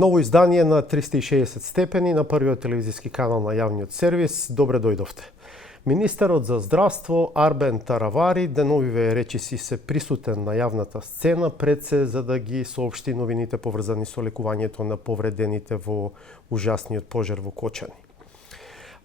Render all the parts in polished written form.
Ново издание на 360 степени на првиот телевизиски канал на јавниот сервис. Добре дојдовте. Министерот за здравство Арбен Таравари деновиве речиси се присутен на јавната сцена пред се за да ги соопшти новините поврзани со лекувањето на повредените во ужасниот пожар во Кочани.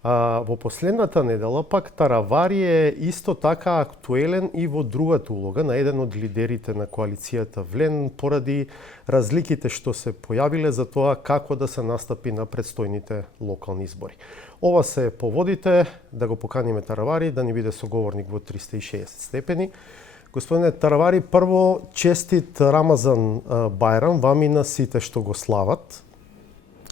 Во последната недела пак Таравари е исто така актуелен и во другата улога на еден од лидерите на коалицијата Влен поради разликите што се појавиле за тоа како да се настапи на предстојните локални избори. Ова се поводите да го поканиме Таравари да ни биде соговорник во 360 степени. Господине Таравари, прво честит Рамазан Бајрам вам и на сите што го слават.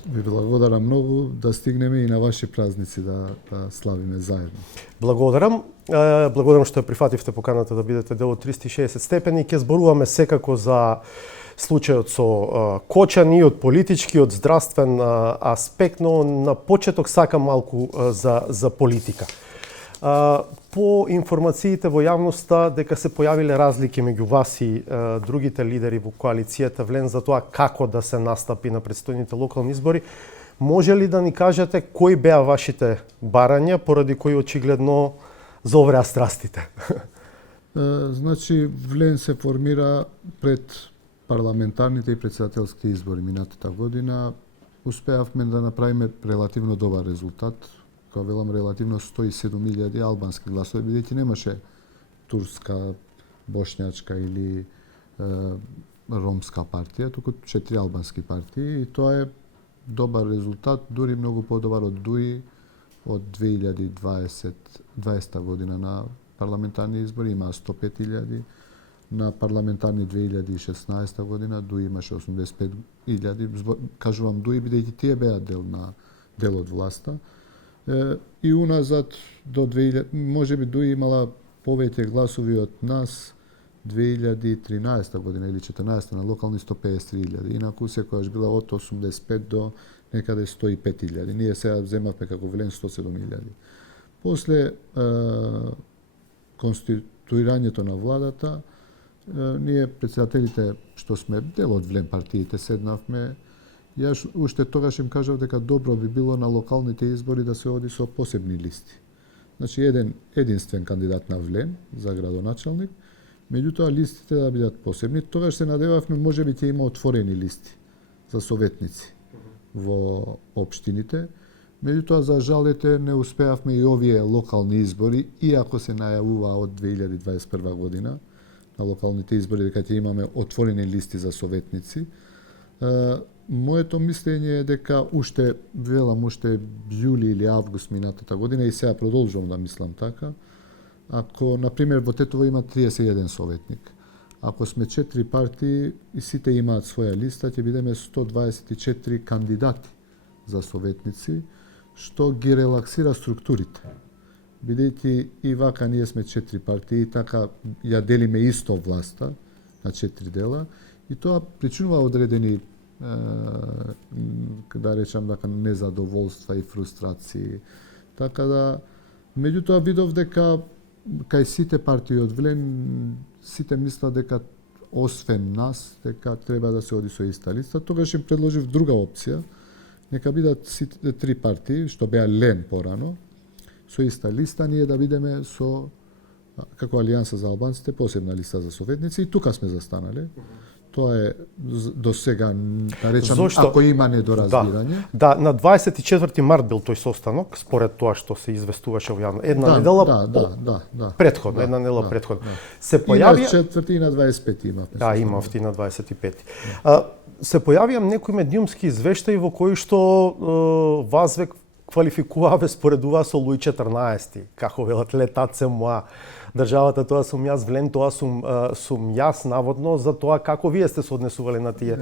Ви благодарам многу да стигнеме и на ваши празници да славиме заедно. Благодарам. Благодарам што ја прифативте поканата да бидете дел од 360 степени. Ќе зборуваме секако за случајот со Кочани, од политички, од здравствен аспект, но на почеток сакам малку за политика. По информациите во јавноста дека се појавиле разлики меѓу вас и другите лидери во коалицијата Влен за тоа како да се настапи на предстојните локални избори, може ли да ни кажете кои беа вашите барања поради кои очигледно заовреа страстите? Значи, Влен се формира пред парламентарните и председателски избори минатата година. Успеавме да направиме релативно добар резултат. Кога велам релативно 107.000 албански гласови, бидејќи немаше турска, бошњачка или ромска партија, туку 4 албански партии и тоа е добар резултат, дури многу подобар од ДУИ од 2020 година на парламентарни избори има 105.000, на парламентарни 2016 година ДУИ имаше 85.000. Кажувам ДУИ бидејќи тие беа дел од власта. И уназад до 2000, можеби ДУИ имала повеќе гласови од нас 2013 година или 14 на локални 153.000. Инаку секојаш била од 85 до некаде 105.000. Ние сега земавме како Влен 107.000. После конституирањето на владата, ние председателите што сме дел од Влен партиите седнавме. Јас уште тогаш им кажав дека добро би било на локалните избори да се оди со посебни листи. Значи единствен кандидат на Влен за градоначалник, меѓутоа листите да бидат посебни. Тогаш се надевавме можеби ќе има отворени листи за советници во општините. Меѓутоа за жал не успеавме и овие локални избори, иако се најавува од 2021 година на локалните избори дека ќе имаме отворени листи за советници. Моето мислење е дека уште јули или август минатата година и сега продолжувам да мислам така. Ако на пример во Тетово има 31 советник, ако сме 4 партии и сите имаат своја листа, ќе бидеме 124 кандидати за советници, што ги релаксира структурите. Бидејќи и вака ние сме 4 партии и така ја делиме исто власта на 4 дела и тоа причинува одредени да речам дека незадоволства и фрустрации. Така да, меѓутоа видов дека кај сите партии од Влен, сите мислат дека освен нас, дека треба да се оди со иста листа. Тогаш им предложив друга опција, нека бидат сите 3 партии, што беа Лен порано, со иста листа, ние да бидеме со, како Алијанса за албанците, посебна листа за советници и тука сме застанале. Тоа е до сега, да речам, ако има недоразбирање. Да, на 24 март бил тој состанок, според тоа што се известуваше во јавно. Една недела предходно, една недела предходно. Се појави и на 4 и на 25 имавме. Да, имавте и на 25. Се појавија некои медиумски извештаи во кои што вас ве квалификуваве споредува со Луј 14, како велат летат се моа. Државата, тоа сум јас, Влен, тоа сум јас, наводно, за тоа како вие сте се однесувале на тие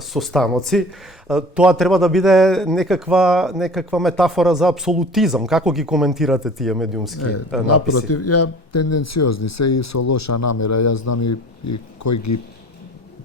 состаноци. Тоа треба да биде некаква метафора за апсолутизам. Како ги коментирате тие медиумски написи? Напротив, ја тенденциозни се и со лоша намера. Јас знам и кој ги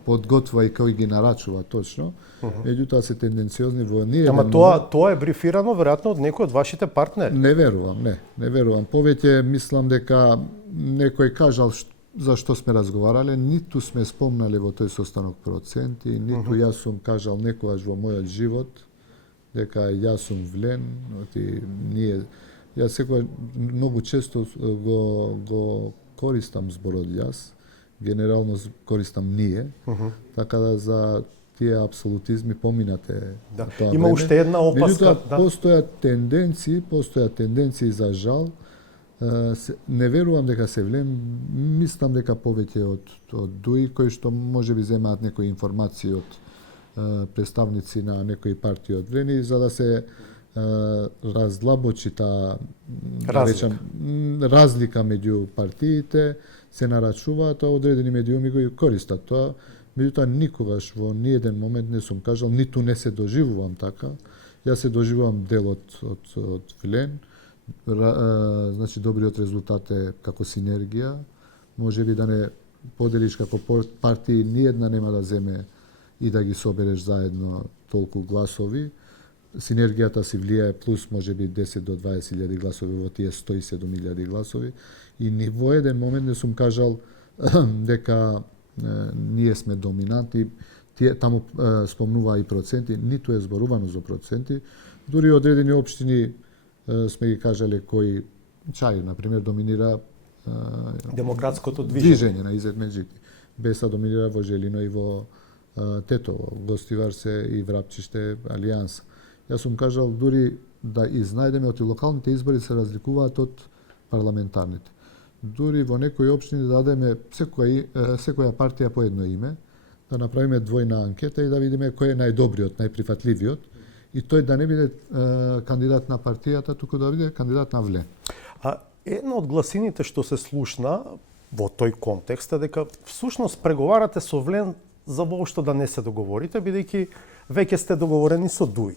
подготвува и кој ги нарачува точно. Меѓутоа се тенденциозни во ние. Ама тоа е брифирано веројатно од некој од вашите партнери. Не верувам. Повеќе мислам дека некој кажал за што сме разговарале, ниту сме спомнале во тој состанок проценти, ниту јас сум кажал некогаш во мојот живот дека јас сум влен, ние јас секогаш многу често го користам зборот јас, генерално користам ние, така да за тие апсолутизми поминате тоа Има време. уште една опаска. Меѓутоа, постојат тенденции за жал. Не верувам дека се влем, мислам дека повеќе од ДУИ, кои што може би земаат некои информации од представници на некои партии од влени, за да се разлабочи таа разлика меѓу партиите, се нарачуваат, а одредени медиуми го користат тоа. Меѓутоа, никогаш во ниеден момент не сум кажал, ниту не се доживувам така. Јас се доживувам дел од влен. Значи, добриот резултат е како синергија. Може би да не поделиш како партии, ниедна нема да земе и да ги собереш заедно толку гласови. Синергијата си влијае плюс може би 10 до 20.000 гласови во тие 107.000 гласови. И ни во еден момент не сум кажал дека ние сме доминанти. Таму спомнува и проценти, ниту е зборувано за проценти. Дури одредени општини сме ги кажале кои Чаир, например, доминира демократското движење на Изетмеджити. Беса доминира во Желино и во Тетово, Гостивар се и Врапчиште, Алијанса. Јас сум кажал, дури да изнајдеме од локалните избори се разликуваат од парламентарните. Дури во некои општини да дадеме секоја партија по едно име, да направиме двојна анкета и да видиме кој е најдобриот, најприфатливиот, и тој да не биде кандидат на партијата, туку да биде кандидат на влен. Една од гласините што се слушна во тој контекст е дека всушност преговарате со влен за воопшто да не се договорите, бидејќи веќе сте договорени со ДУИ.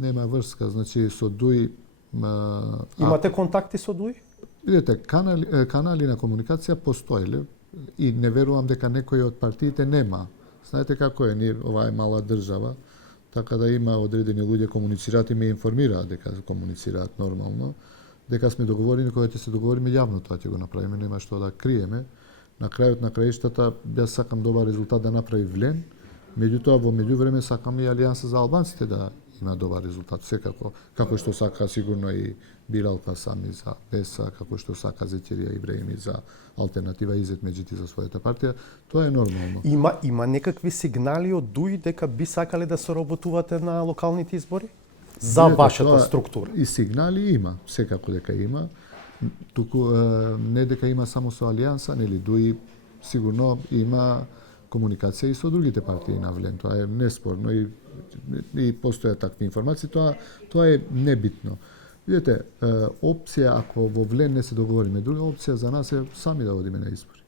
Нема врска, значи со ДУИ... Имате контакти со ДУИ? Видете, канали на комуникација постоеле и не верувам дека некој од партиите нема. Знаете како е, ова е мала држава, така да има одредени луѓе комуницираат и ме информираат дека комуницираат нормално, дека сме договорени, кога ќе се договориме јавно тоа ќе го направиме, нема што да криеме. На крајот на краиштата, јас сакам добар резултат да направи влен, меѓутоа во меѓувреме сакам и Алијанса за албанците да има добар резултат, секако, како што сака сигурно и Биралка сами за Беса, како што сака Зекерија Ибраими за алтернатива Изетмеджити за својата партија, тоа е нормално. Има некакви сигнали од ДУИ дека би сакале да соработувате на локалните избори? За вашата структура? И сигнали има, секако дека има. Туку не дека има само со Алијанса, нели ДУИ сигурно има комуникација и со другите партии на влен. Тоа е неспорно и постојат такви информации, тоа е небитно. Видете, опција ако во влен не се договориме, друга опција за нас е сами да одиме на избори.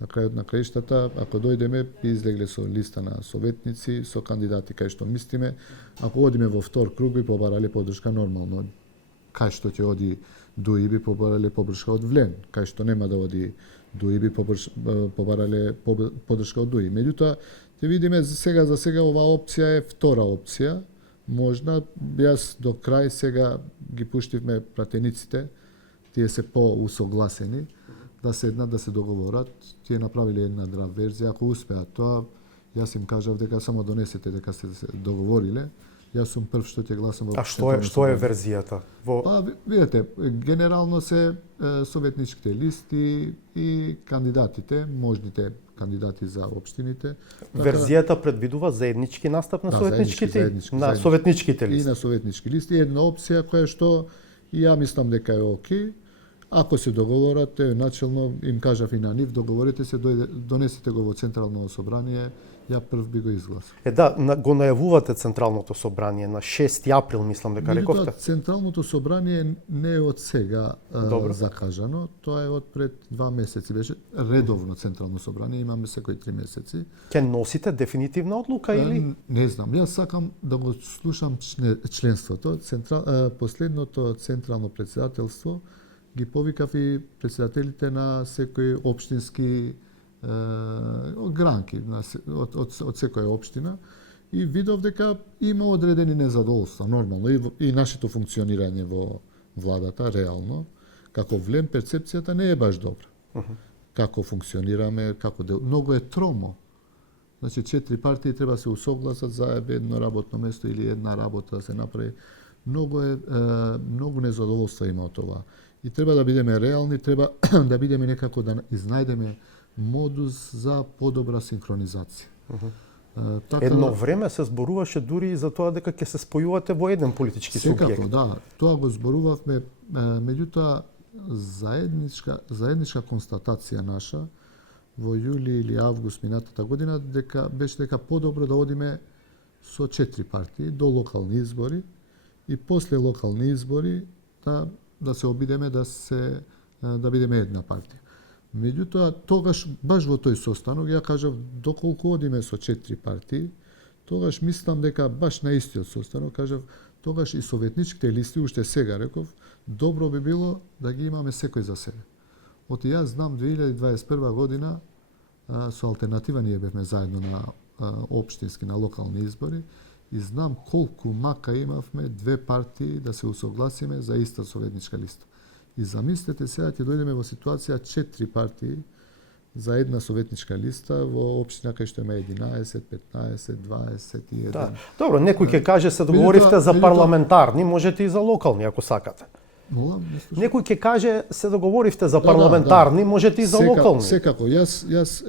На крајот на краиштата, ако дојдеме, би излегле со листа на советници, со кандидати кај што мислиме, ако одиме во втор круг би побарале поддршка нормално. Кај што ќе оди ДУИ би побарале поддршка од влен, кај што нема да оди ДУИ би побарале поддршка од ДУИ. Меѓутоа, ќе видиме за сега оваа опција е втора опција. Можна, јас до крај сега ги пуштивме пратениците, тие се поусогласени, да седнат, да се договорат, тие направиле една драв верзија, ако успеат тоа, јас им кажав дека само донесете дека сте се договориле, јас сум прв што ќе гласам во... А што е верзијата? Па, видете, генерално се советничките листи и кандидатите, можните кандидати за општините. Верзијата предвидува заеднички настап на советничките листи. И на советнички листи. Една опција која што и ја мислам дека е окей. Ако се договорат, начелно им кажав и на нив, договорите се, донесете го во Централно собрание, ја прв би го изгласал. Го најавувате Централното собрание на 6 април, мислам дека рековте. Централното собрание не е од сега закажано, тоа е од пред 2 месеци, беше редовно Централно собрание, имаме секој 3 месеци. Ќе носите дефинитивна одлука или? Не знам, јас сакам да го слушам членството. Последното Централно председателство ги повикав и председателите на секој општински гранки од секоја општина и видов дека има одредени незадоволства, нормално, и нашето функционирање во владата, реално, како влем, перцепцијата не е баш добра. како функционираме, многу е тромо. Значи 4 партии треба да се усогласат за едно работно место или една работа да се направи. Многу незадоволство има од това. И треба да бидеме реални, треба да бидеме некако да изнајдеме модус за подобра синхронизација. Едно време се зборуваше дури и за тоа дека ќе се спојувате во еден политички субјект. Секако, да. Тоа го зборувавме, меѓутоа заедничка констатација наша во јули или август минатата година беше дека подобро да одиме со 4 партии до локални избори и после локални избори да се обидеме да бидеме една партија. Меѓутоа, тогаш, баш во тој состанок, ја кажав, доколку одиме со 4 партии, тогаш мислам дека баш на истиот состанок, кажав, тогаш и советничките листи, уште сега реков, добро би било да ги имаме секој за себе. Оти јас знам 2021 година со алтернатива ние бевме заедно на општински, на локални избори и знам колку мака имавме две партии да се усогласиме за иста советничка листа. И замислете сега ќе дојдеме во ситуација 4 партии за една советничка листа во општина кај што има 11, 15, 21. Да. Добро, некој ќе каже се договоривте за парламентарни, можете и за локални ако сакате. Некој ќе каже се договоривте за парламентарни, можете и за локални. Секако, јас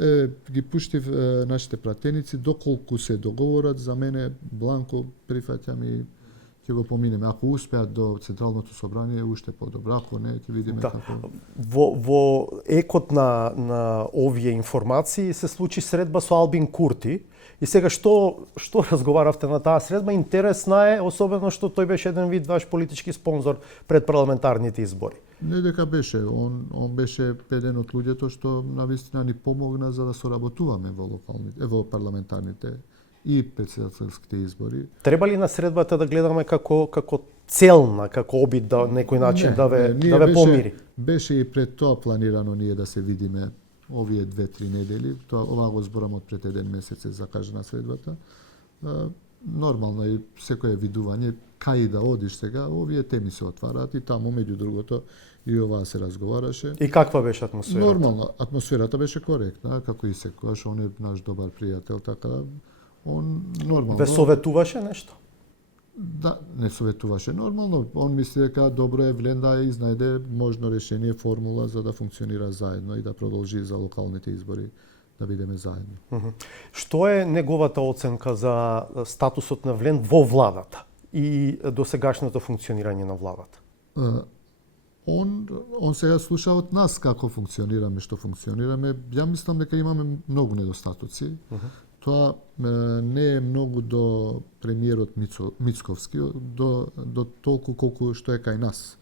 ги пуштив нашите пратеници доколку се договорат, за мене бланко прифаќам и ќе го поминеме. Ако успеат до Централното собрание, уште подобро. Ако не, ќе видиме како. Во екот на овие информации се случи средба со Албин Курти. И сега што разговаравте на таа средба? Интересна е, особено што тој беше еден вид ваш политички спонзор пред парламентарните избори. Не дека беше, он беше еден од луѓето што навистина ни помогна за да соработуваме во парламентарните и председателските избори. Треба ли на средбата да гледаме како целна, како обид да некој начин да ве помири? Беше и пред тоа планирано ние да се видиме овие 2-3 недели. Ова го зборам од пред еден месец е закажана средбата. Нормално е секое видување, кај да одиш сега, овие теми се отвараат и таму меѓу другото и ова се разговараше. И каква беше атмосферата? Нормално, атмосферата беше коректна, како и секогаш, он е наш добар пријател, така он нормално. Ве советуваше нешто? Да, не советуваше нормално. Он мисли дека добро е Влен да изнајде можно решение, формула за да функционира заедно и да продолжи за локалните избори да бидеме заедно. Што е неговата оценка за статусот на Влен во владата и досегашното функционирање на владата? Он сега слуша од нас како функционираме, што функционираме. Ја мислам дека имаме многу недостатоци. Тоа не е многу до премиерот Мицковски, до толку колку што е кај нас.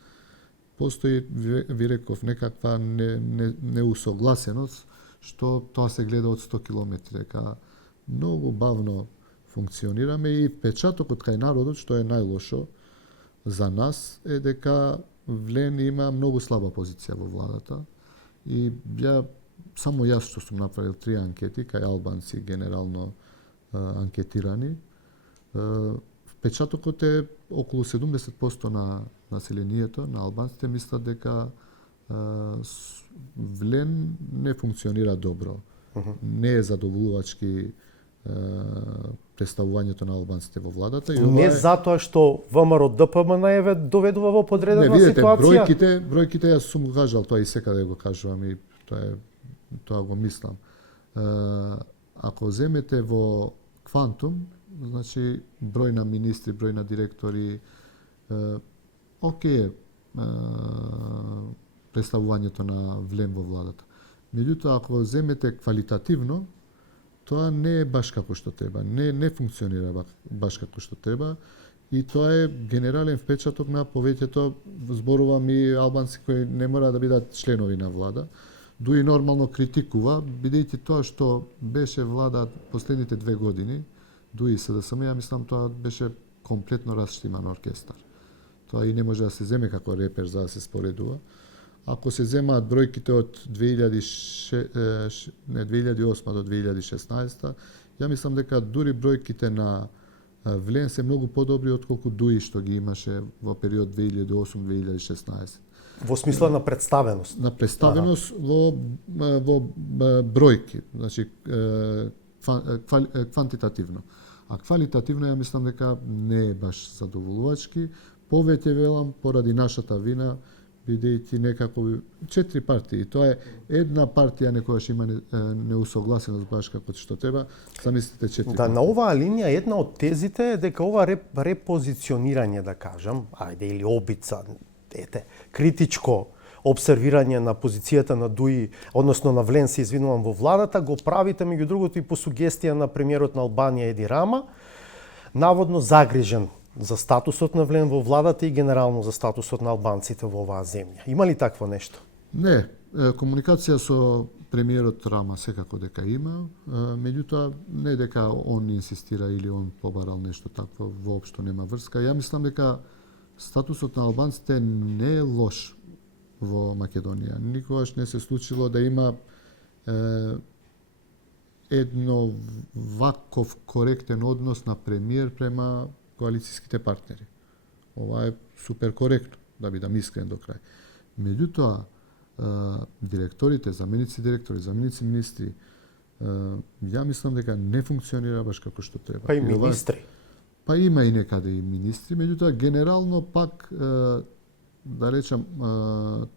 Постои, ви реков, некаква неусогласеност, што тоа се гледа од 100 километри, дека многу бавно функционираме и печатокот кај народот, што е најлошо за нас, е дека Влен има многу слаба позиција во владата и само јас што сум направил 3 анкети кај албанци генерално анкетирани. Впечатокот е околу 70% на населението, на албанците мислат дека Влен не функционира добро. Не е задоволувачки представувањето на албанците во владата. И не затоа што ВМРО ДПМН ве доведува во подредена ситуација? Бројките јас сум го кажал, тоа и секаде го кажувам и тоа го мислам. Ако земете во квантум, значи број на министри, број на директори, окей представувањето на Влен во владата. Меѓутоа, ако земете квалитативно, тоа не е баш како што треба, не функционира баш како што треба и тоа е генерален впечаток на повеќето, зборувам и албанци кои не мора да бидат членови на влада, дуи нормално критикува, бидејќи тоа што беше влада последните 2 години, дуи СДСМ, ја мислам тоа беше комплетно расштиман оркестар. Тоа и не може да се земе како репер за да се споредува. Ако се земаат бројките од 2008 до 2016, ја мислам дека дури бројките на Влен се многу подобри отколку Дуи што ги имаше во период 2008-2016. Во смисла на представеност. На представеност во бројки, значи квантитативно. А квалитативно ја мислам дека не е баш задоволувачки. Повеќе велам поради нашата вина, бидејќи некако 4 партии, тоа е една партија некогаш има неусогласеност баш како што треба, замислите 4 Да, на оваа линија една од тезите е дека ова репозиционирање, да кажам, ајде или обица, критичко обсервирање на позицијата на Дуи, односно на Влен, се извинувам, во владата, го правите меѓу другото и по сугестија на премиерот на Албанија Еди Рама, наводно загрижен за статусот на Влен во владата и генерално за статусот на албанците во оваа земја. Има ли такво нешто? Не, комуникација со премиерот Рама секако дека има, меѓутоа не дека он инсистира или он побарал нешто такво, воопшто нема врска. Ја мислам дека статусот на албанците не е лош во Македонија. Никогаш не се случило да има едно ваков коректен однос на премиер према коалицијските партнери. Ова е супер коректно, да бидам искрен до крај. Меѓутоа, директорите, заменици директори, заменици министри, ја мислам дека не функционира баш како што треба. Па и министри. Па има и некаде и министри, меѓутоа генерално пак да речам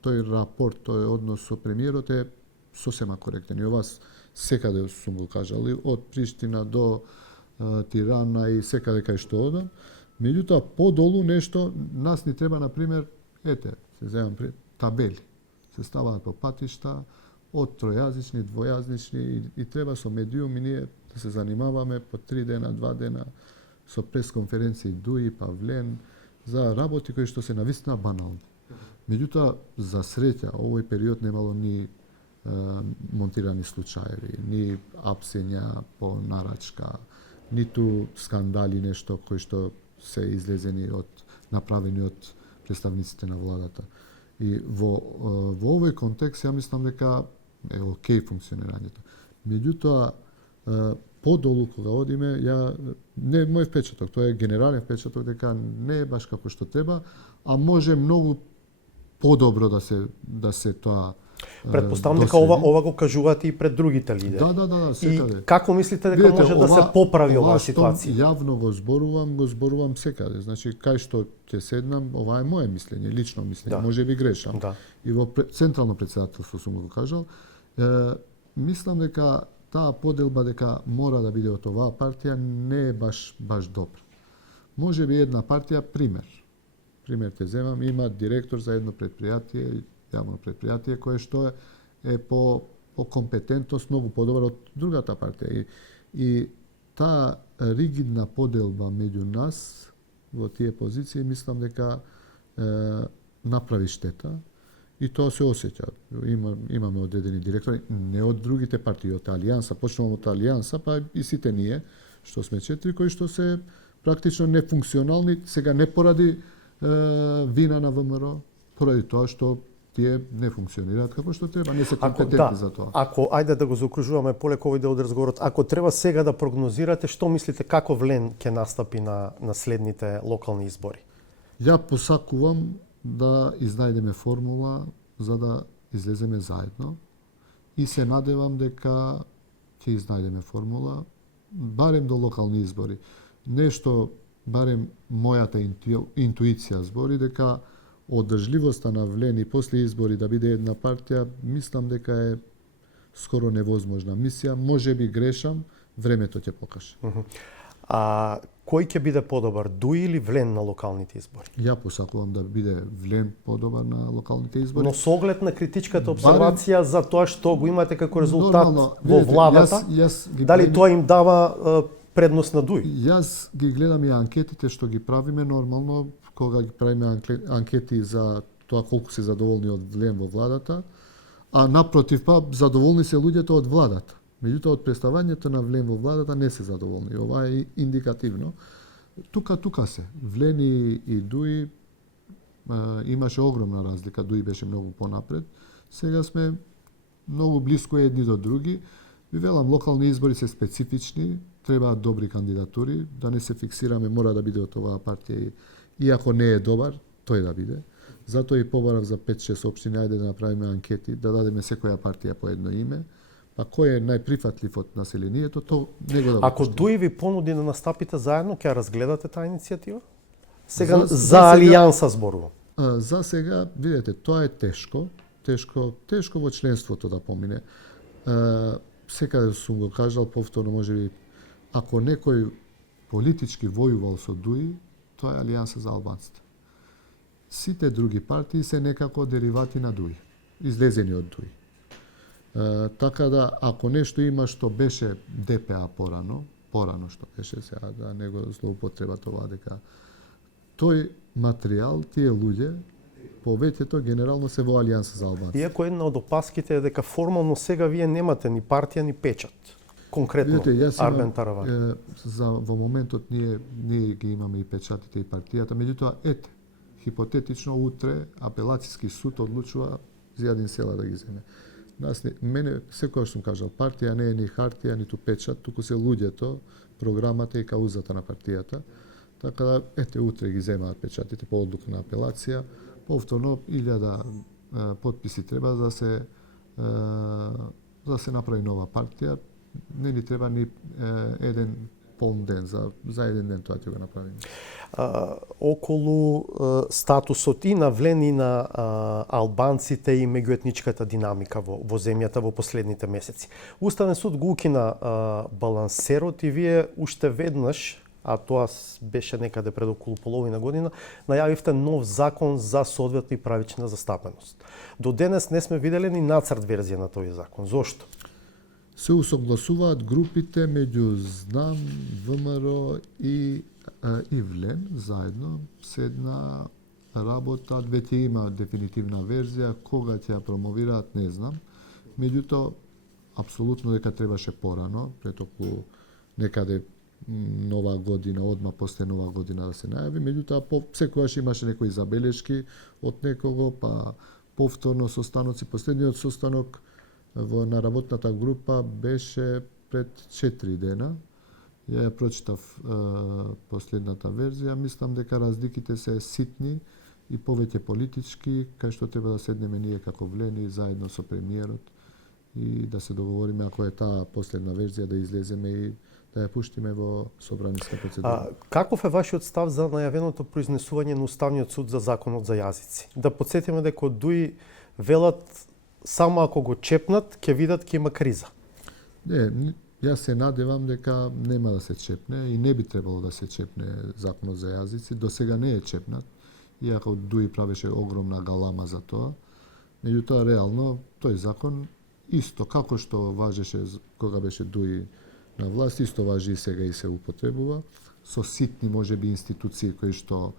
тој рапорт, тој однос со премиерот е сосема коректен. И ова секаде сум го кажал, од Приштина до Тирана и секаде кај што одам. Меѓутоа подолу нешто нас ни треба, на пример, се земам табели. Се ставаат по патишта од тројазични, двојазични и треба со медиуми ние да се занимаваме по 3 дена, 2 дена со пресконференции Дуи, Павлен, за работи кои што се навистина банални. Меѓутоа, за среќа, овој период немало ни монтирани случаеви, ни апсења по нарачка, ниту скандали, нешто кои што се излезени направени од представниците на владата. И во овој контекст ја мислам дека е окей функционирањето. Меѓутоа, подолу кога одиме, не мој впечаток, тоа е генерален впечаток дека не е баш како што треба, а може многу подобро да се тоа. Предпоставам дека ова го кажувате и пред другите лидери. Да, секаде. И како мислите дека може да се поправи оваа ситуација? Јавно го зборувам секаде. Значи, кај што ќе седнам, ова е моje мислење, лично мислење, може би грешам. Да. И во централно претседателство сум го кажал, мислам дека таа поделба дека мора да биде од оваа партија не е баш добра. Може би една партија, пример ќе земам, има директор за едно предпријатие, јавно предпријатие, кое што е по компетентност многу подобар од другата партија. И таа ригидна поделба меѓу нас во тие позиции, мислам дека направи штета и тоа се осеќа. Имаме одредени директори, не од другите партии, од Алијанса, почнувам од Алијанса, па и сите ние, што сме 4, кои што се практично нефункционални, сега не поради вина на ВМРО, поради тоа што тие не функционираат како што треба, не се компетентни за тоа. Ако ајде да го заокружуваме полеко овој дел од разговорот, ако треба сега да прогнозирате, што мислите како Влен ќе настапи на следните локални избори? Ја посакувам да изнајдеме формула за да излеземе заедно и се надевам дека ќе изнајдеме формула барем до локални избори. Нешто барем мојата интуиција збори дека одржливоста на Влен и после избори да биде една партија, мислам дека е скоро невозможна мисија. Може би грешам, времето ќе покаже. А кој ќе биде подобар, Дуи или Влен на локалните избори? Ја посакувам да биде Влен подобар на локалните избори. Но со оглед на критичката обсервација за тоа што го имате како резултат во владата, дали тоа им дава предност на Дуи? Јас ги гледам и анкетите што ги правиме нормално, кога ги правиме анкети за тоа колку се задоволни од Влен во владата, а напротив па задоволни се луѓето од владата. Меѓутоа од представањето на Влен во владата не се задоволни. Ова е индикативно. Тука се. Влен и Дуи имаше огромна разлика. Дуи беше многу понапред. Сега сме многу блиско едни до други. Ви велам, локални избори се специфични. требаат добри кандидатури, да не се фиксираме мора да биде од оваа партија и ако не е добар, тој да биде. Затоа и побарав за 5-6 општини, ајде да направиме анкети, да дадеме секоја партија по едно име, па кој е најприфатлив од населението, то него да го Ако пуштиме. Дуи ви понуди да настапите заедно, ќе ја разгледате таа иницијатива? Сега За за сега- алијанса зборувам. За сега, видете, тоа е тешко во членството да помине. Секаде сум го кажал, повторно можеби, ако некој политички војувал со Дуи, тоа е Алијанса за албанците. Сите други партии се некако деривати на Дуи, излезени од Дуи. Така да, ако нешто има што беше ДПА порано што беше сега, да не го злоупотреба тоа дека тој материјал, тие луѓе, повеќето генерално се во Алијанса за албанците. Иако една од опаските е дека формално сега вие немате ни партија ни печат. Конкретно Видете, јас Арбен имам, Таравари. во моментот ние ги имаме и печатите и партијата, меѓутоа ете, хипотетично утре апелацијски суд одлучува Зијадин Села да ги земе. Мене секогаш сум кажал, партија не е ни хартија, ниту печат, туку се луѓето, програмата и каузата на партијата. Така да, ете, утре ги земаат печатите по одлука на апелација. Повторно, 1000 подписи треба да се направи нова партија. Не ни треба ни еден полн ден, за еден ден тоа ќе го направиме. Околу статусот и на Влен и на албанците и меѓуетничката динамика во земјата во последните месеци. Уставен суд го укина балансерот и вие уште веднаш, а тоа беше некаде пред околу половина година, најавивте нов закон за соодветна и правична застапеност. До денес не сме виделе ни нацрт верзија на тој закон. Зошто? Се усогласуваат групите меѓу ЗНАМ, ВМРО и Влен заедно. Седна работат, веќе има дефинитивна верзија, кога ќе ја промовираат не знам. Меѓутоа, апсолутно дека требаше порано, пред околу некаде нова година, одма после нова година да се најави. Меѓутоа, секогаш имаше некои забелешки од некого, па повторно состаноци. Последниот состанок на работната група беше пред 4 дена. Ја прочитав последната верзија. Мислам дека разликите се ситни и повеќе политички, кај што треба да седнеме ние како Влени заедно со премиерот и да се договориме ако е таа последна верзија да излеземе и да ја пуштиме во собраниска процедура. Каков е вашиот став за најавеното произнесување на Уставниот суд за законот за јазици? Да подсетиме дека од Дуи велат само ако го чепнат, ќе видат ќе има криза. Не, јас се надевам дека нема да се чепне и не би требало да се чепне законот за јазици. До сега не е чепнат, иако Дуи правеше огромна галама за тоа. Меѓутоа, реално, тој закон исто како што важеше кога беше Дуи на власт, исто важи и сега и се употребува. Со ситни, можеби, институции кои што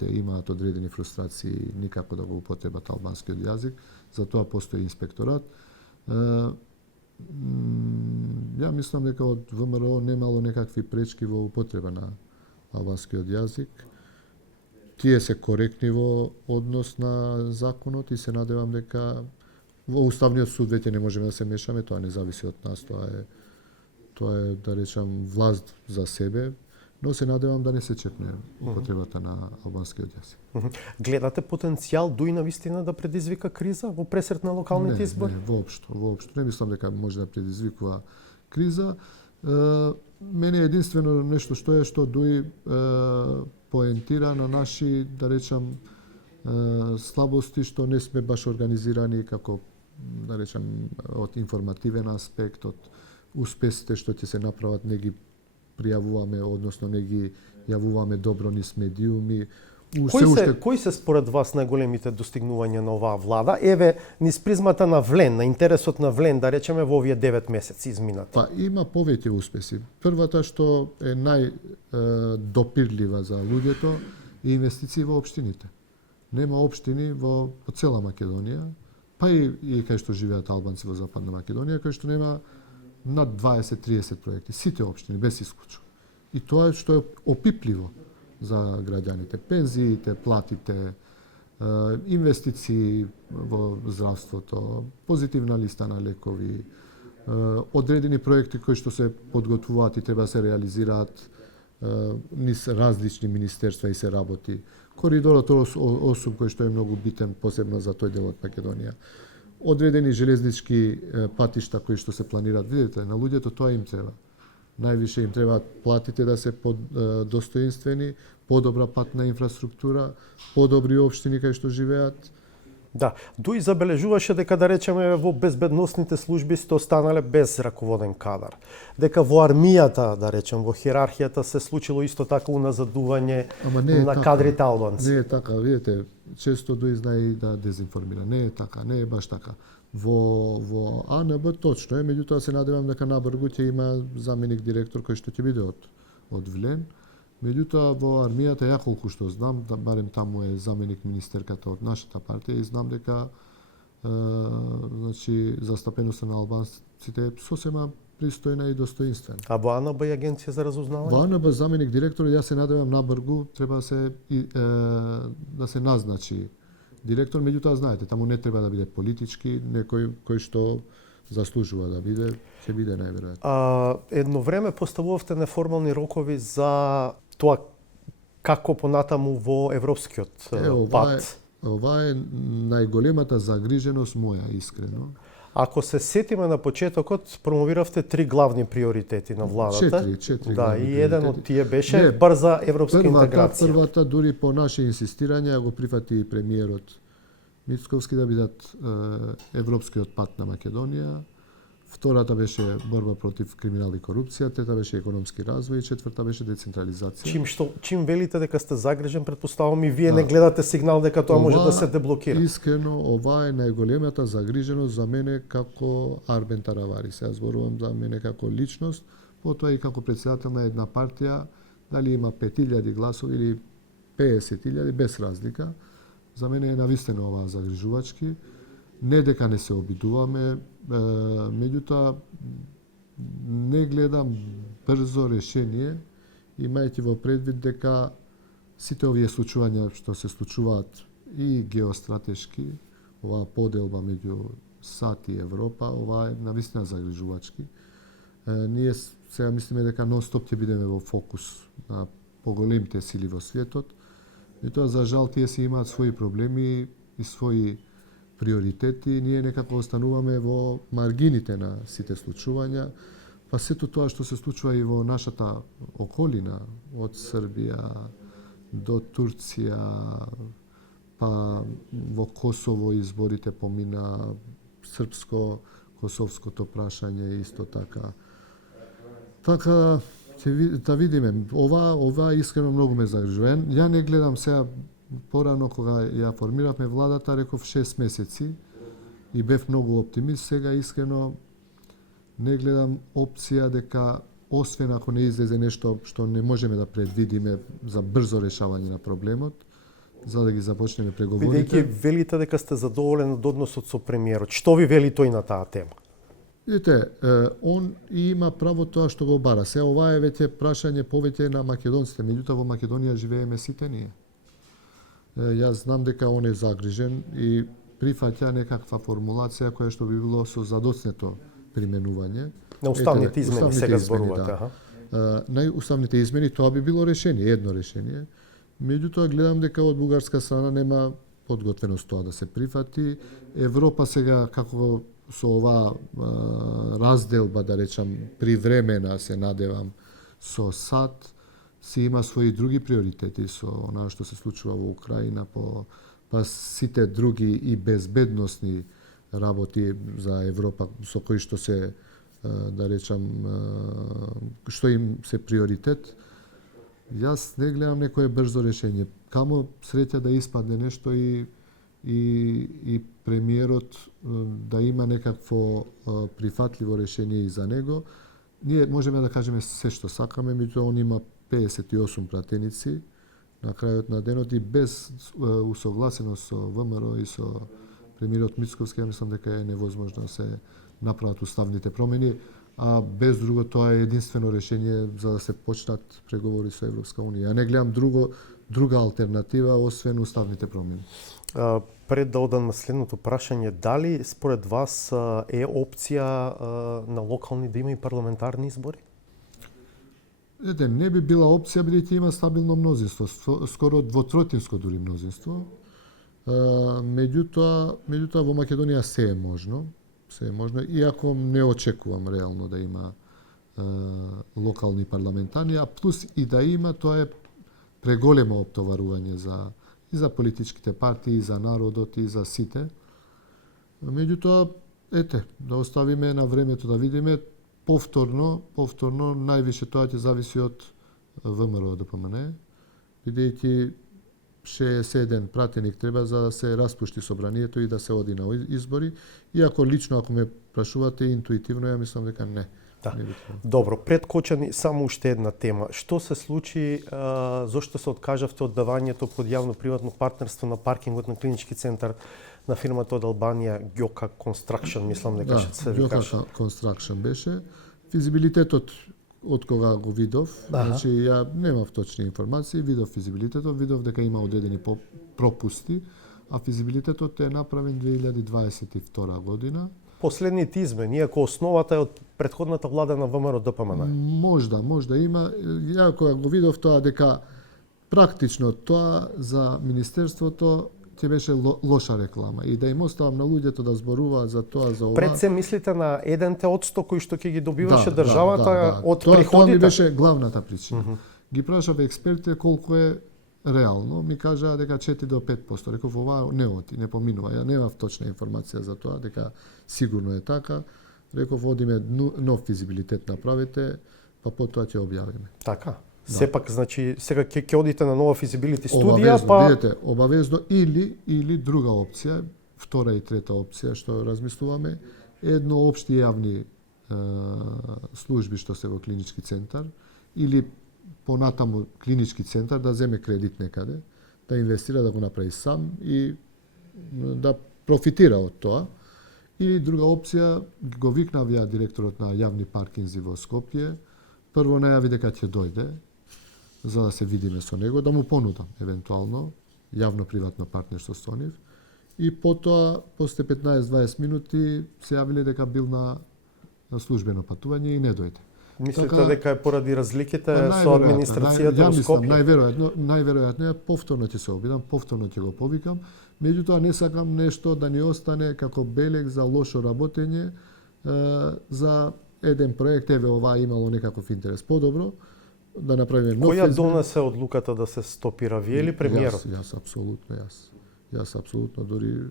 имаат одредени фрустрации никако да го употребат албанскиот јазик. Затоа постои инспекторат. Ја мислам дека од ВМРО немало некакви пречки во употреба на албанскиот јазик. Тие се коректни во однос на законот и се надевам дека во Уставниот суд веќе не можеме да се мешаме, тоа не зависи од нас, тоа е да речам власт за себе, но се надевам да не се чепне употребата на албанскиот јазик. Гледате потенцијал Дуи на вистина да предизвика криза во пресрет на локалните избори? Не, воопшто. Не мислам дека може да предизвикува криза. Мене единствено нешто што Дуи поентира на наши, да речам, слабости што не сме баш организирани како, да речам, од информативен аспект, од успесите што ќе се направат, не ги пријавуваме, односно не ги јавуваме добро низ медиуми. Кои се според вас најголемите достигнувања на оваа влада? Еве, низ призмата на Влен, на интересот на Влен, да речеме во овие 9 месеци изминати. Па има повеќе успеси. Првата што е најдопирлива за луѓето е инвестиции во општините. Нема општини по цела Македонија, па и кај што живеат албанци во Западна Македонија, кај што нема над 20-30 проекти. Сите општини, без исклучок. И тоа е што е опипливо за граѓаните. Пензиите, платите, инвестиции во здравството, позитивна листа на лекови, одредени проекти кои што се подготвуваат и треба да се реализираат низ различни министерства и се работи. Коридорот 8 кој што е многу битен посебно за тој дел од Македонија. Одредени железнички патишта кои што се планираат. Видите, на луѓето тоа им треба. Највише им треба платите да се достоинствени, подобра патна инфраструктура, подобри општини кај што живеат. Да, Дуј забележуваше дека, да речеме, во безбедносните служби сте останале без раководен кадар. Дека во армијата, да речем, во хиерархијата се случило исто така уназадување на кадрите албанци. Не е така, видите, често Дуј знае и да дезинформира. Не е така, не е баш така. Во АНБ точно е, меѓутоа се надевам дека набрзо ќе има заменик директор кој што ќе биде од Влен. Меѓутоа во армијата, ја колку што знам, барем таму е заменик министерката од нашата партија и знам дека значи застапеноста на албанците е сосема пристојна и достоинствена. А во АНБ и агенција за разузнавање? Во АНБ заменик директор, ја се надевам набрзо треба да се назначи директор, меѓутоа знаете, таму не треба да биде политички, некој кој што заслужува да биде, ќе биде најверојатно. Едно време поставувавте неформални рокови за тоа како понатаму во европскиот пат. Ова е најголемата загриженост моја, искрено. Ако се сетиме на почетокот, промовиравте 3 главни приоритети на владата. 4 да, главни и еден приоритети. од тие беше брза европска интеграција. Првата, дури по наше инсистирање, го прифати и премиерот Мицковски да бидат европскиот пат на Македонија. Втората беше борба против криминал и корупција, трета беше економски развој и четврта беше децентрализација. Чим велите дека сте загрижен, претпоставувам и вие не гледате сигнал дека тоа може да се деблокира. Искрено, ова е најголемата загриженост за мене како Арбен Таравари. Сега зборувам за мене како личност, потоа и како претседател на една партија, дали има 5000 гласови или 50.000, без разлика. За мене е навистина ова загрижувачки. Не дека не се обидуваме, меѓутоа не гледам брзо решение, имајќи во предвид дека сите овие случувања што се случуваат и геостратешки, оваа поделба меѓу САД и Европа, ова е навистина загрижувачки. Ние сега мислиме дека нон-стоп ќе бидеме во фокус на поголемите сили во светот, и тоа за жал тие си имаат своји проблеми и своји приоритети, ние некако остануваме во маргините на сите случувања, па сето тоа што се случува и во нашата околина, од Србија до Турција, па во Косово изборите помина, српско-косовското прашање исто така. Така, да видиме, ова искрено многу ме загрижува. Ја не гледам сега, порано кога ја формиравме владата, реков 6 месеци и бев многу оптимист. Сега искрено не гледам опција дека, освен ако не излезе нешто што не можеме да предвидиме за брзо решавање на проблемот, за да ги започнеме преговорите. Бидејќи велите дека сте задоволен од односот со премиерот, што ви вели тој на таа тема? Видите, он има право тоа што го бара. Сега ова е веќе прашање повеќе на македонците, меѓутоа во Македонија живееме сите ние. Јас знам дека он е загрижен и прифаќа некаква формулација која што би било со задоцнето применување. На уставните измени сега зборувате, На уставните измени тоа би било решение, едно решение. Меѓутоа гледам дека од бугарска страна нема подготвеност тоа да се прифати. Европа сега како со ова разделба, да речам, привремена, се надевам, со САД, си има своји други приоритети со она што се случува во Украина, па сите други и безбедносни работи за Европа со кои што се, да речам, што им се приоритет. Јас не гледам некое брзо решение. Камо среќа да испадне нешто и премиерот да има некакво прифатливо решение и за него. Ние можеме да кажеме се што сакаме, меѓутоа он има 58 пратеници на крајот на денот и без усогласено со ВМРО и со премиерот Мицковски, ја мислам дека е невозможно да се направат уставните промени, а без друго тоа е единствено решение за да се почнат преговори со Европска унија. Ја не гледам друга алтернатива освен уставните промени. Пред да одам на следното прашање, дали според вас е опција на локални да има и парламентарни избори? Не би била опција бидејќи има стабилно мнозинство, скоро двотротинско дури мнозинство. Меѓутоа во Македонија се е можно, иако не очекувам реално да има локални парламентарни, а плюс и да има, тоа е преголемо оптоварување и за политичките партии, и за народот, и за сите. Меѓутоа, да оставиме на времето да видиме, повторно највише тоа ќе зависи од ВМРО ДПМН, бидејќи 61 пратеник треба за да се распушти собранието и да се оди на избори, иако лично ако ме прашувате интуитивно, ја мислам дека не. Да. Добро, пред Кочани само уште една тема. Што се случи, зошто се откажавте од давањето под јавно-приватно партнерство на паркингот на клинички центар на фирмата од Албанија Gjoka Construction, мислам дека се вика. Gjoka Construction беше. Физибилитетот од кога го видов, значи ја немав точни информации, видов физибилитетот, видов дека има одредени пропусти, а физибилитетот е направен 2022 година. Последните измени, иако основата е од претходната влада на ВМРО ДПМН. Можда има. Ја кога го видов тоа дека практично тоа за Министерството ќе беше лоша реклама и да им оставам на луѓето да зборуваат за тоа, за ова. Пред се мислите на 1% кој што ќе ги добиваше државата од приходите? Тоа ми беше главната причина. Ги прашав експертите колку е реално, ми кажаа дека 4 до 5%. Реков, ова не оти, не поминува. Ја немав точна информација за тоа, дека сигурно е така. Реков, одиме нов физибилитет направите, па потоа ќе објавиме. Така. Сепак, значи, сега ќе одите на нова физибилити студија, па... Видете, обавезно или друга опција, втора и трета опција што размислуваме, едно општи јавни служби што се во клинички центар, или понатаму клинички центар да земе кредит некаде, да инвестира, да го направи сам и да профитира од тоа. Или друга опција, го викнав ја директорот на јавни паркинзи во Скопје, прво најави дека ќе дојде, за да се видиме со него, да му понудам, евентуално, јавно-приватно партнерство со нив. И потоа, после 15-20 минути, се јавиле дека бил на службено патување и не дојде. Мислите дека е поради разликите со администрацијата во Скопје? Најверојатно е, повторно ќе се обидам, повторно ќе го повикам, меѓутоа не сакам нешто да ни остане како белег за лошо работење за еден проект, еве ова имало некаков интерес подобро, да направиме нов. Која донесе одлуката да се стопира, вие или премиерот? Јас апсолутно, дури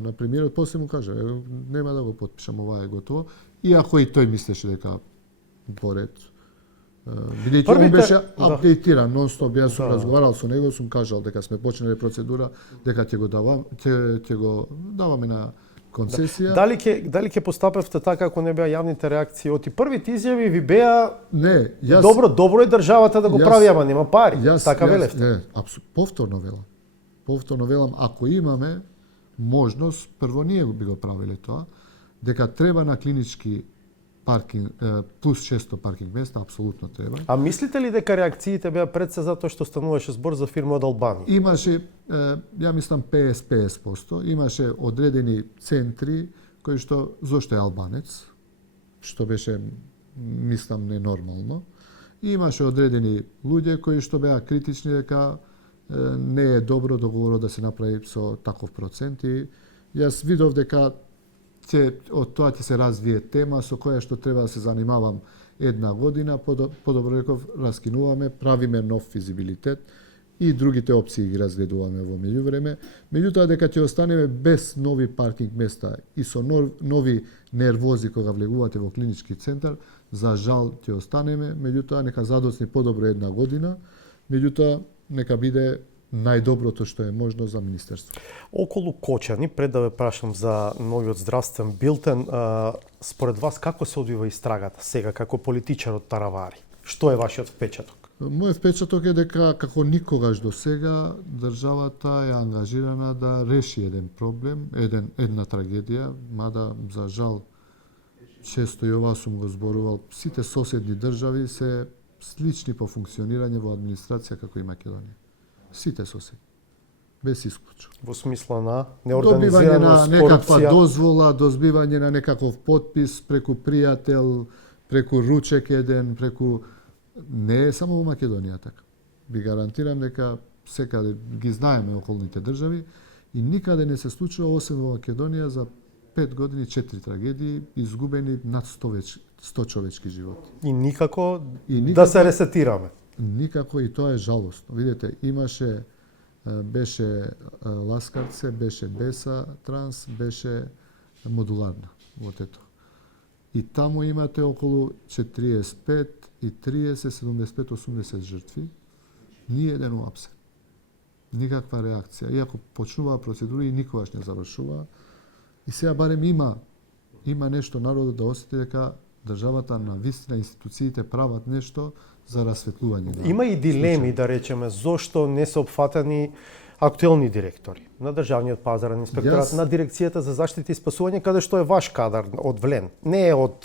на премиерот после му кажа, нема да го потпишам, ова е готово, иако и тој мислеше дека поред. Бидејќи он беше апдейтиран нон-стоп, јас сум разговарал со него, сум кажал дека сме почнали процедура, дека ќе го даваме на концесија. Дали ќе постапевте така ако не беа јавните реакции? Оти првите изјави ви беа добро е државата да го прави, ама нема пари. Така велевте. Повторно велам, ако имаме можност, прво ние би го правиле тоа, дека треба на клинички паркинг плюс 600 паркинг места, апсолутно треба. А мислите ли дека реакциите беа пред се затоа што стануваше збор за фирма од Албанија? Имаше, ја мислам 50%, имаше одредени центри кои што зошто е албанец, што беше мислам ненормално. И имаше одредени луѓе кои што беа критични дека не е добро договорот да се направи со таков процент и јас видов дека од тоа ќе се развие тема со која што треба да се занимавам една година, подобро реков, раскинуваме, правиме нов физибилитет и другите опции ги разгледуваме во меѓувреме. Меѓутоа дека ќе останеме без нови паркинг места и со нови нервози кога влегувате во клинички центар, за жал ќе останеме, меѓутоа нека задоцни подобро една година, меѓутоа нека биде најдоброто што е можно за Министерство. Околу Кочани, пред да ве прашам за новиот здравствен билтен, според вас како се одвива истрагата сега како политичар од Таравари? Што е вашиот впечаток? Мојот впечаток е дека како никогаш до сега државата е ангажирана да реши еден проблем, една трагедија, мада за жал често и ова сум го зборувал, сите соседни држави се слични по функционирање во администрација како и Македонија. Сите соседи. без исклучок. Во смисла на Добивање на неорганизираност, некаква корупција. дозвола, добивање на некаков потпис преку пријател, преку ручек еден, преку... Не е само во Македонија така. Ви гарантирам дека секаде ги знаеме околните држави и никаде не се случува освен во Македонија за 5 години 4 трагедии, изгубени над 100 човечки животи. И никако И да никако- се ресетираме. Никако, и тоа е жалостно. Видете, беше Ласкарце, беше Беса Транс, беше модуларна во Тето. И таму имате околу 45 и 30, 75, 80 жртви. Ни еден уапсен. Никаква реакција. Иако почнуваа процедури и никогаш не завршуваа. И сега барем има нешто народот да осети дека државата на вистина институциите прават нешто за расветлување. на Има и дилеми, да речеме, зошто не се опфатени актуелни директори на Државниот пазарен инспекторат, Јас- на Дирекцијата за заштита и спасување, каде што е ваш кадар од Влен, не е од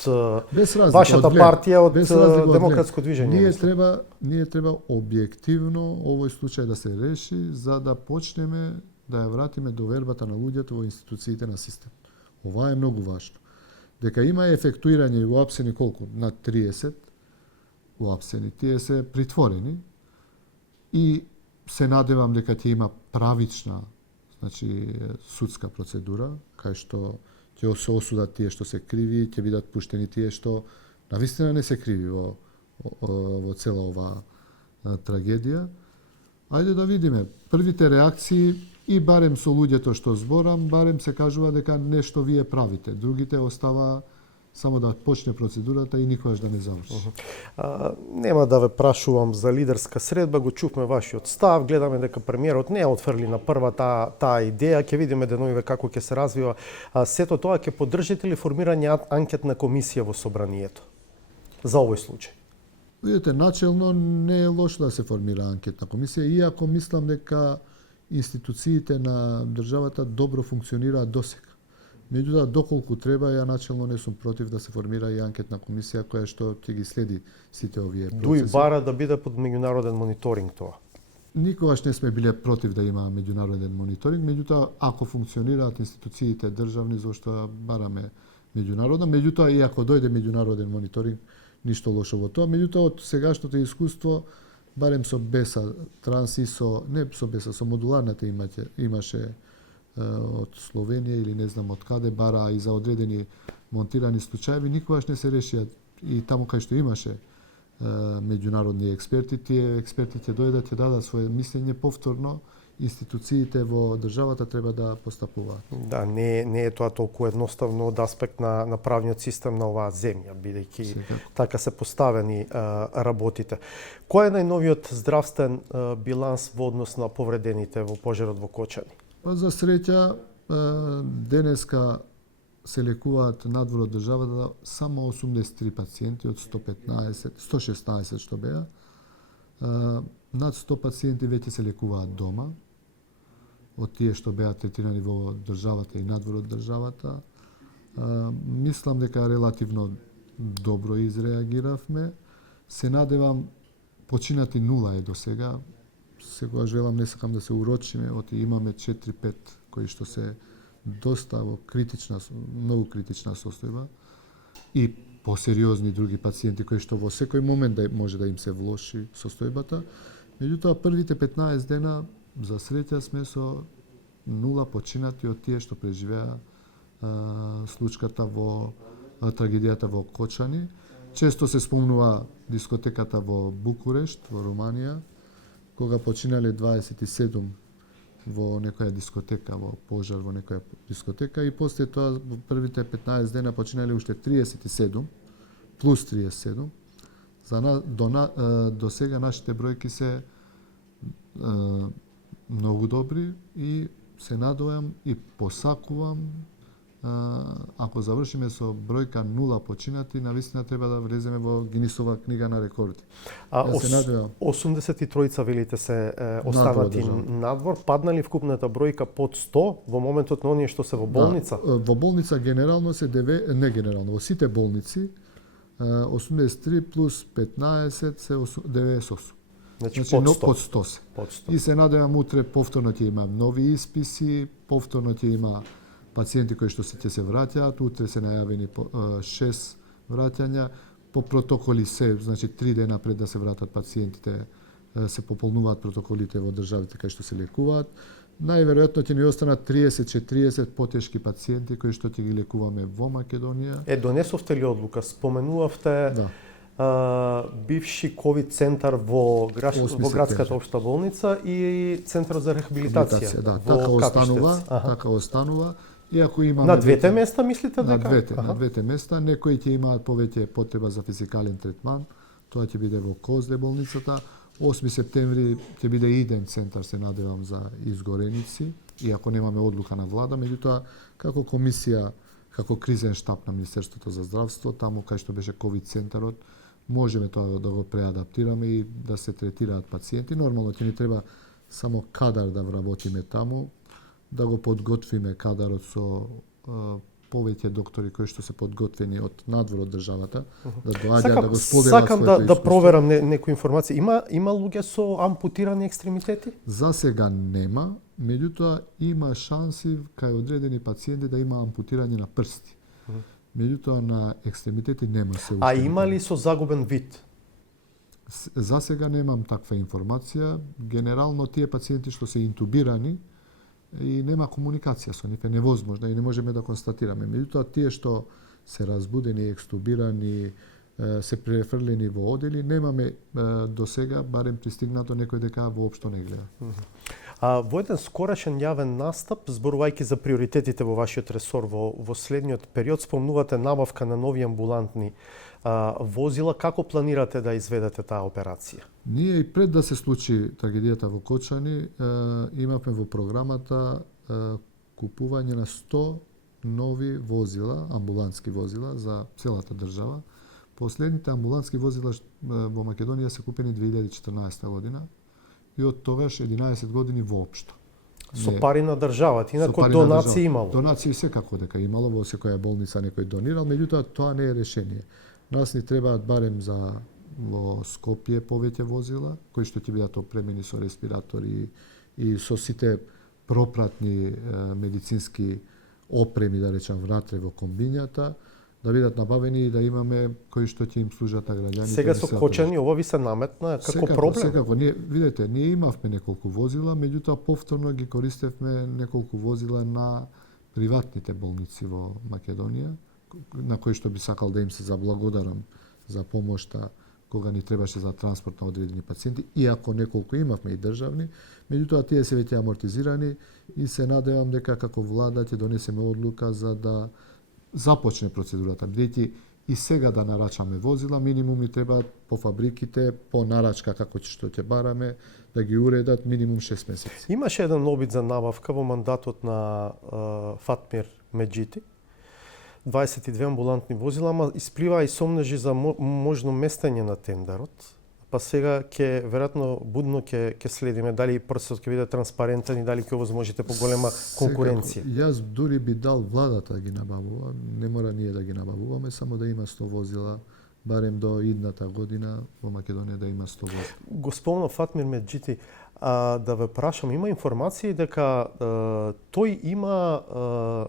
Без разлика вашата од Влен. партија, од Без разлика од Демократско Влен. движење. Ние треба објективно овој случај да се реши за да почнеме да ја вратиме довербата на луѓето во институциите на систем. Ова е многу важно. Дека има ефектуирање и уапсени колку? Над 30 уапсени. Тие се притворени и се надевам дека ќе има правична, значи судска процедура, кај што ќе се осудат тие што се криви, ќе бидат пуштени тие што навистина не се криви во цела оваа трагедија. Ајде да видиме првите реакции и барем со луѓето што зборам, барем се кажува дека нешто вие правите. Другите остава само да почне процедурата и никогаш да не заврши. Нема да ве прашувам за лидерска средба, го чувме вашиот став, гледаме дека премиерот не ја отфрли на прва таа идеја, ќе видиме деновиве како ќе се развива. Сето тоа ќе поддржите ли формирање анкетна комисија во собранието за овој случај? Видите, начелно не е лошо да се формира анкетна комисија, иако мислам дека институциите на државата добро функционираат досега. Меѓутоа, доколку треба, ја начелно не сум против да се формира и анкетна комисија која што ќе ги следи сите овие процеси. Дуи бара да биде под меѓународен мониторинг тоа. Никогаш не сме биле против да има меѓународен мониторинг, меѓутоа, ако функционираат институциите државни, зошто бараме меѓународна, меѓутоа, и ако дојде меѓународен мониторинг, ништо лошо во тоа. Меѓутоа, од сегашното искуство, барем со Беса Транс и не со Беса, со модуларната имаше од Словенија или не знам од каде, бара и за одредени монтирани случаеви, никогаш не се решија. И таму кај што имаше меѓународни експерти, тие експерти ќе дојдат, ќе дадат свое мислење повторно, институциите во државата треба да постапуваат. Да, не е тоа толку едноставно од аспект на правниот систем на оваа земја, бидејќи така се поставени работите. Кој е најновиот здравствен биланс во однос на повредените во пожарот во Кочани? Па за среќа, денеска се лекуваат надвор од државата само 83 пациенти од 116 што беа. Над 100 пациенти веќе се лекуваат дома, од тие што беа третирани во државата и надвор од државата. Мислам дека релативно добро изреагиравме. Се надевам, починати нула е до сега. Секогаш велам, не сакам да се урочиме, оти имаме 4-5 кои што се доста во многу критична состојба и посериозни други пациенти кои што во секој момент може да им се влоши состојбата. Меѓутоа, првите 15 дена, за среќа, сме со нула починати од тие што преживеа случката во трагедијата во Кочани. Често се спомнува дискотеката во Букурешт, во Романија, кога починале 27 во некоја дискотека, во пожар во некоја дискотека, и после тоа во првите 15 дена починале уште 37 плюс 37. До сега нашите бројки се многу добри и се надојам и посакувам, ако завршиме со бројка 0 починати, навистина треба да влеземе во Гинисова книга на рекорди. 83 велите се останати надвор, паднали вкупната бројка под 100 во моментот на оние што се во болница? Во болница генерално се не генерално, во сите болници 83 плюс 15 се 98. Значи под 100. под 100 се. Под 100. И се надевам утре повторно ќе има нови исписи, повторно ќе има пациенти кои што ќе се враќаат, утре се најавени 6 враќања, по протоколи се, значи 3 дена пред да се вратат пациентите, се пополнуваат протоколите во државите кај што се лекуваат. Најверојатно ќе ни останат 30-40 потешки пациенти кои што ќе ги лекуваме во Македонија. Донесовте ли одлука? Споменувавте бивши ковид центар во градската општа болница и центарот за рехабилитација. Така останува. Иако имаме на двете места мислите дека? На двете места. Некои ќе имаат повеќе потреба за физикален третман. Тоа ќе биде во Козле болницата. 8 септември ќе биде иден центар, се надевам, за изгореници, иако немаме одлука на влада, меѓутоа како комисија, како кризен штаб на Министерството за здравство, таму кај што беше ковид центарот, можеме тоа да го преадаптираме и да се третираат пациенти. Нормално ќе ни треба само кадар да вработиме таму, да го подготвиме кадарот со повеќе доктори кои што се подготвени од надвор од државата, да доаѓаат да го споделат своето искуство. Да проверам некои информации. Има луѓе со ампутирани екстремитети? За сега нема, меѓутоа има шанси кај одредени пациенти да има ампутирање на прсти. Меѓутоа на екстремитети нема се уште. А има ли со загубен вид? За сега немам таква информација. Генерално тие пациенти што се интубирани и нема комуникација со нив, е невозможна и не можеме да констатираме. Меѓутоа тие што се разбудени, екстубирани, се префрлени во одели, немаме до сега барем пристигнато некој дека воопшто не гледа. Во еден скорошен јавен настап, зборувајќи за приоритетите во вашиот ресор во следниот период, спомнувате набавка на нови амбулантни возила. Како планирате да изведете таа операција? Ние и пред да се случи трагедијата во Кочани, имавме во програмата купување на 100 нови возила, амбулантски возила за целата држава. Последните амбулантски возила во Македонија се купени 2014 година и од тогаш 11 години воопшто. Со пари на државата, инаку донации имало. Донации секако дека имало, во секоја болница некој донирал, меѓутоа тоа не е решение. Нас ни требаат барем за во Скопје повеќе возила, кои што ќе бидат опремени со респиратори и со сите пропратни медицински опреми, да речам, внатре во комбињата, да бидат набавени и да имаме кои што ќе им служат на граѓаните. Сега со Кочани ова ви се наметна како проблем? Секако, ние имавме неколку возила, меѓутоа повторно ги користевме неколку возила на приватните болници во Македонија, на кои што би сакал да им се заблагодарам за помошта кога ни требаше за транспорт на одредени пациенти, иако неколку имавме и државни, меѓутоа тие се веќе амортизирани и се надевам дека како влада ќе донесеме одлука за да започне процедурата, бидејќи и сега да нарачаме возила, минимум ни треба по фабриките, по нарачка како што ќе бараме, да ги уредат минимум 6 месеци. Имаше еден обид за набавка во мандатот на Фатмир Меджити, 22 амбулантни возила, ама исплива и сомнежи за можно местење на тендерот. Па сега ќе веројатно будно ќе следиме дали процесот ќе биде транспарентен и дали ќе овозможите поголема конкуренција. Јас дури би дал владата да ги набавува, не мора ние да ги набавуваме, само да има 100 возила, барем до идната година во Македонија да има 100 возила. Господин Фатмир Меджити, да ве прашам, има информација дека тој има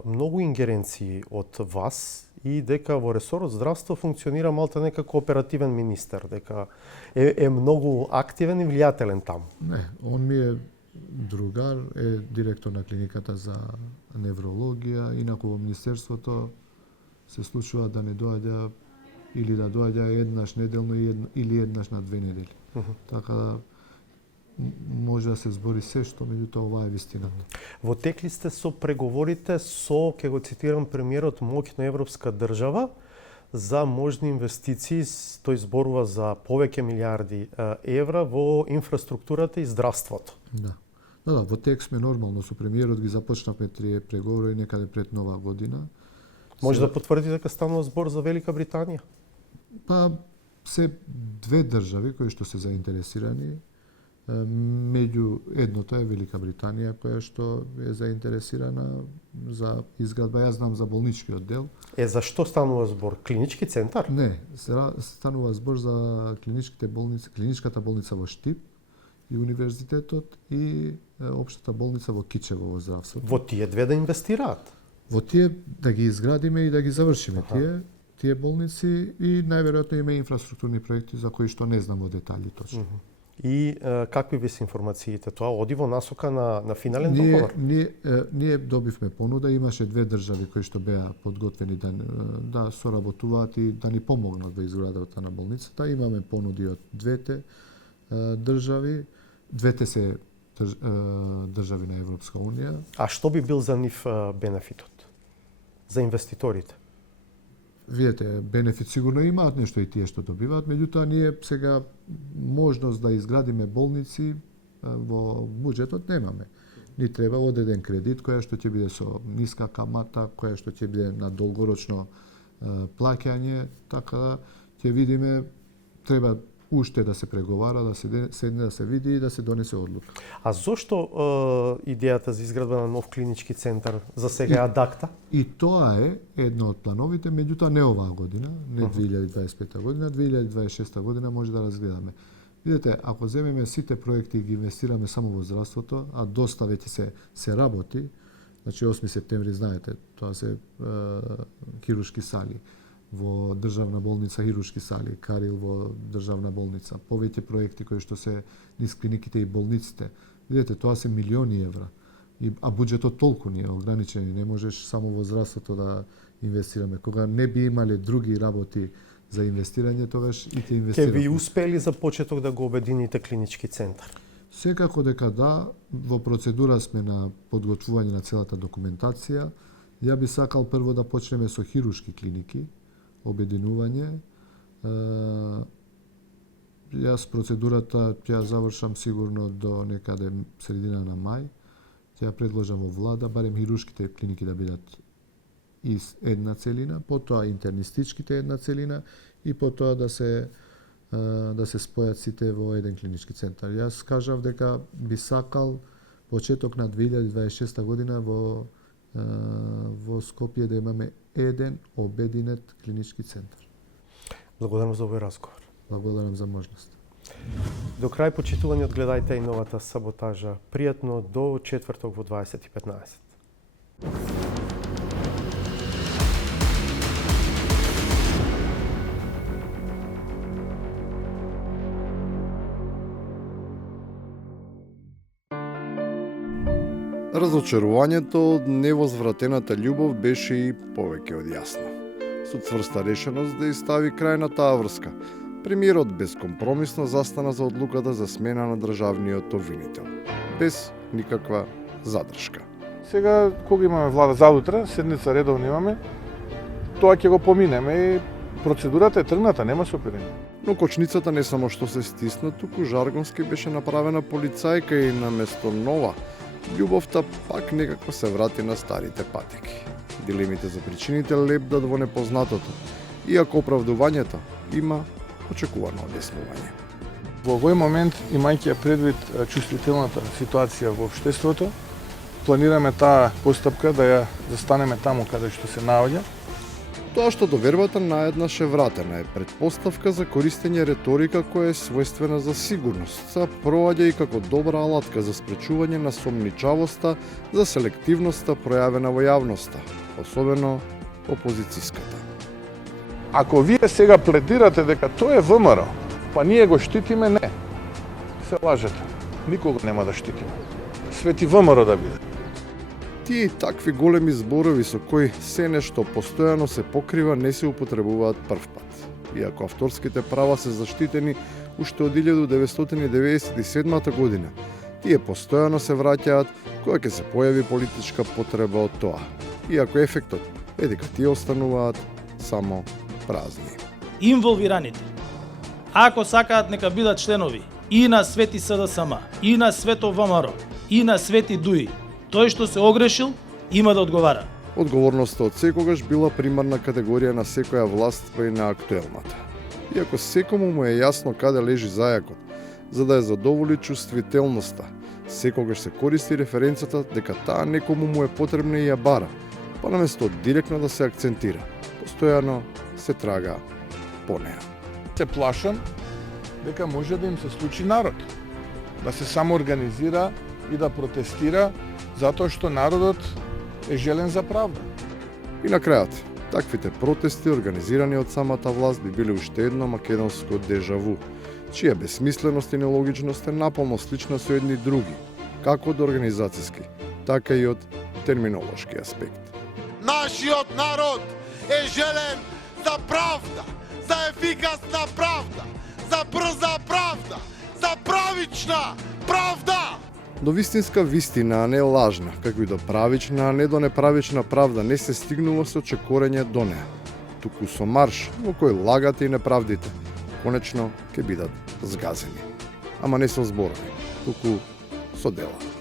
многу ингеренции од вас и дека во ресорот здравство функционира малта некако оперативен министер, дека е многу активен и влијателен таму. Не, он ми е другар, е директор на клиниката за неврологија, инаку во министерството се случува да не доаѓа или да доаѓа еднаш неделно или еднаш на 2 недели. Така може да се збори се што, меѓутоа ова е вистината. Во текли сте со преговорите со, ќе го цитирам, премиерот, моќна европска држава за можни инвестиции, тој зборува за повеќе милиарди евра во инфраструктурата и здравството. Да, во тек сме нормално со премиерот, ги започнавме тие преговори некаде пред Нова година. Може да потврди дека станува збор за Велика Британија? Па се две држави кои што се заинтересирани. Меѓу едното е Велика Британија, која што е заинтересирана за изградба. Јас знам за болничкиот дел. За што станува збор? Клинички центар? Не, станува збор за клиничката болница во Штип, и универзитетот и општата болница во Кичево во здравството. Во тие две да инвестираат. Во тие да ги изградиме и да ги завршиме тие болници и најверојатно има инфраструктурни проекти за кои што не знам во детали точно. И какви ви се информациите? Тоа оди во насока на финален договор? Ние добивме понуда, имаше две држави кои што беа подготвени да соработуваат и да ни помогнат во изградата на болницата. Имаме понуди од двете држави. Двете се држави на Европска унија. А што би бил за нив бенефитот? За инвеститорите? Видете, бенефит сигурно имаат нешто и тие што добиваат, меѓутоа ние сега можност да изградиме болници во буџетот немаме. Ни треба одеден кредит која што ќе биде со ниска камата, која што ќе биде на долгорочно плаќање, така да ќе видиме, треба уште да се преговара, да се седне, да се види и да се донесе одлука. А зошто идејата за изградба на нов клинички центар за сега е адакта? И тоа е едно од плановите, меѓутоа не оваа година, не 2025 година, 2026 година може да разгледаме. Видете, ако земеме сите проекти и ги инвестираме само во здравството, а доста веќе се работи, значи 8 септември знаете, тоа се хируршки сали, во државна болница хируршки сали, Карил во државна болница, повеќе проекти кои што се низ клиниките и болниците. Видете, тоа се милиони евра. А буџетот толку ни е ограничен, не можеш само во здравството да инвестираме. Кога не би имале други работи за инвестирање, тогаш и ќе инвестираме. Ке ви успели за почеток да го обедините клинички центар? Секако дека да, во процедура сме на подготвување на целата документација. Ја би сакал прво да почнеме со хируршки клиники, обединување. Јас процедурата ќе завршам сигурно до некаде средина на мај. Ќе ја предложам во влада, барем хируршките клиники да бидат из една целина, потоа интернистичките една целина и потоа да се спојат сите во еден клинички центар. Јас кажав дека би сакал почеток на 2026 година во Скопје да имаме еден обединет клинички центар. Благодарам за овој разговор. Благодарам за можност. До крај почитување одгледајте и новата саботажа. Пријатно до четврток во 20:15. Разочарувањето од невозвратената љубов беше и повеќе од јасно. Со цврста решеност да изстави крај на таа врска, премиерот безкомпромисно застана за одлуката за смена на државниот обвинител, без никаква задршка. Сега, кога имаме влада заутре, седница редовно имаме, тоа ќе го поминеме и процедурата е тргната, нема сопирање. Но кочницата не само што се стисна, туку жаргонски беше направена полицајка и наместо нова, љубовта пак некако се врати на старите патеки. Дилемите за причините лепдат во непознатото, иако оправдувањето има очекувано објаснување. Во овој момент, имајќи ја предвид чувствителната ситуација во општеството, планираме таа постапка да ја застанеме таму каде што се наоѓа. Тоа што довербата наеднаш е вратена е предпоставка за користење реторика која е својствена за сигурност, са проаѓа и како добра алатка за спречување на сомничавоста, за селективноста пројавена во јавноста, особено опозицијската. Ако вие сега пледирате дека тоа е ВМРО, па ние го штитиме, не. Се лажете. Никога нема да штитиме. Свети ВМРО да биде. Тие и такви големи зборови со кои се нешто постојано се покрива не се употребуваат првпат. Иако авторските права се заштитени уште од 1997 година, тие постојано се враќаат кога ќе се појави политичка потреба од тоа. Иако ефектот е дека тие остануваат само празни. Инволвираните, ако сакаат нека бидат членови и на Свети СДСМ, и на Свето ВМРО, и на Свети ДУИ, тој што се огрешил, има да одговара. Одговорноста од секогаш била примарна категорија на секоја власт, па и на актуелната. Иако секому му е јасно каде лежи зајакот, за да ја задоволи чувствителноста, секогаш се користи референцата дека таа некому му е потребна и ја бара, па наместо директно да се акцентира, постојано се трага по неа. Се плашам дека може да им се случи народ. да се самоорганизира и да протестира затоа што народот е желен за правда. И на крајот, таквите протести организирани од самата власт би били уште едно македонско дежаву, чија безсмисленост и нелогичност е наполно слична со едни други, како од организацијски, така и од терминолошки аспект. Нашиот народ е желен за правда, за ефикасна правда, за брза правда, за правична правда. До вистинска вистина, а не лажна, како и до правична, а не до неправична правда, не се стигнува со чекорење до неа, туку со марш во кој лагата и неправдите конечно ќе бидат згазени. Ама не со зборови, туку со дела.